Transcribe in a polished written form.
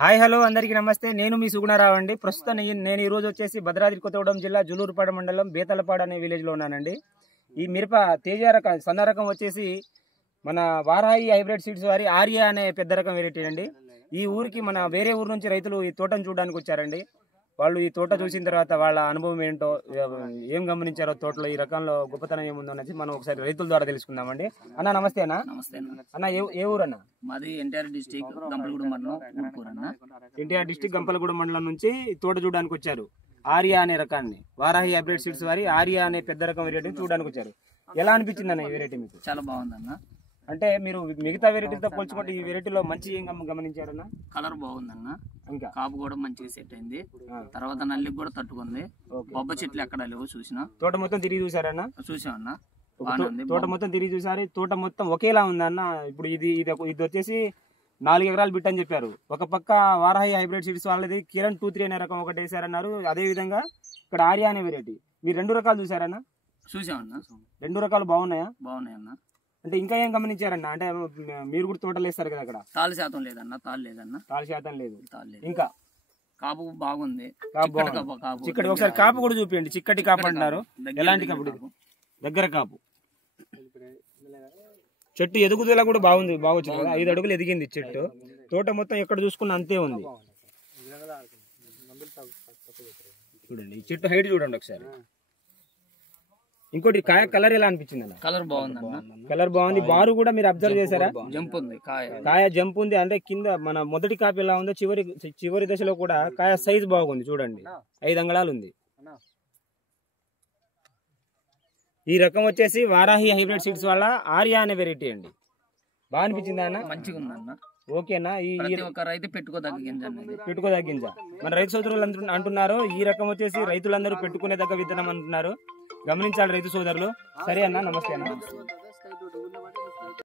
Hi hello అందరికీ నమస్తే. నేను మీ సుగుణరావు అండి. ప్రస్తుతం నేను ఈ రోజు వచ్చేసి భద్రాద్రి కొత్తగూడెం జిల్లా జులూరుపాడు మండలం బేతలపాడు అనే విలేజ్ లో ఉన్నానండి. ఈ మిరప తేజ రకం సన్న రకం వచ్చేసి మన వారాహి హైబ్రిడ్ సీడ్స్ వారి ఆర్య అనే పెద్ద రకం వెరైటీ అండి. ఈ ఊరికి మన వేరే ఊరు నుంచి రైతులు ఈ తోటను చూడడానికి వచ్చారండి. వాళ్ళు ఈ తోట చూసిన తర్వాత వాళ్ళ అనుభవం ఏంటో, ఏం గమనించారో, తోటలో ఈ రకంలో గొప్పతనం ఏముందో అనేసి మనం ఒకసారి రైతుల ద్వారా తెలుసుకుందామండి. అన్న నమస్తే అన్న. నమస్తే అన్న ఏ ఊరు అన్న? మాది ఎన్టీఆర్ డిస్టిక్ గంపలగూడెం మండలం ఊరుకూరు అన్న. ఎన్టీఆర్ డిస్టిక్ గంపలగూడెం మండలం నుంచి తోట చూడడానికి వచ్చారు. ఆర్య అనే రకాన్ని, వారాహి హైబ్రిడ్ సీడ్స్ వారి ఆర్య అనే పెద్ద రకం వెరైటీని చూడడానికి వచ్చారు. ఎలా అనిపించింది అన్న ఈ వెరైటీ మీకు? చాలా బాగుందన్న. అంటే మీరు మిగతా వెరైటీతో పోల్చుకుంటే ఈ వెరైటీలో మంచి ఏం గమనించారన్న? కలర్ బాగుందన్న, ఇంకా కాపు కూడా మంచిగా సెట్ అయింది. తర్వాత నల్లికి కూడా తట్టుకుంది. బొబ్బ చెట్లు ఎక్కడ లేవు చూసినా. తోట మొత్తం తిరిగి చూసారన్న? చూసామన్న, తోట మొత్తం తిరిగి చూసారు. తోట మొత్తం ఒకేలా ఉందన్న. ఇప్పుడు ఇది వచ్చేసి 4 ఎకరాలు బిట్ అని చెప్పారు. ఒక పక్క వారాహి హైబ్రిడ్ సీడ్స్ వాళ్ళది కిరణ్ 2-3 అనే రకం ఒకటి వేసారన్నారు. అదే విధంగా ఇక్కడ ఆర్య అనే వెరైటీ. మీరు 2 రకాలు చూసారన్న? చూసామన్న. 2 రకాలు బాగున్నాయా? బాగున్నాయన్న. అంటే ఇంకా ఏం గమనించారన్న? అంటే మీరు కూడా తోటలు వేస్తారు కదా, అక్కడ తాళి శాతం లేదన్న. తాళి శాతం లేదు. లేదు. ఇంకా కాపు బాగుంది. చిక్కటి ఒకసారి కాపు కూడా చూపించండి. చిక్కటి కాపు అంటున్నారు. ఎలాంటి కాపు? దగ్గర కాపు. చెట్టు ఎదుగుదల కూడా బాగుంది, బాగొచ్చింది కదా. 5 అడుగులు ఎదిగింది చెట్టు. తోట మొత్తం ఎక్కడ చూసుకున్నా అంతే ఉంది. చూడండి ఈ చెట్టు హైట్ చూడండి ఒకసారి. ఇంకోటి కాయ కలర్ ఎలా అనిపించింది అన్న? కలర్ బాగుంది. కలర్ బాగుంది. బారు కూడా మీరు అబ్జర్వ్ చేశారా? జంప్ ఉంది. కాయ జంప్ ఉంది. అంటే కింద మన మొదటి కాపు ఎలా ఉందో చివరి దశలో కూడా కాయ సైజ్ బాగుంది. చూడండి 5 అంగుళాలు ఉంది. ఈ రకం వచ్చేసి వారాహి హైబ్రిడ్ సీడ్స్ వాళ్ళ ఆర్య అనే వెరైటీ అండి. బాగా అనిపించింది అన్న? మంచిగా ఉందన్న. ఓకేనా? రైతు పెట్టుకోదగ్గ గింజ. మన రైతు సోదరులు అంటున్నారు ఈ రకం వచ్చేసి రైతులందరూ పెట్టుకునే దగ్గర విత్తనం అంటున్నారు. గమనించాలి రైతు సోదరులు. సరే అన్న, నమస్తే అన్న.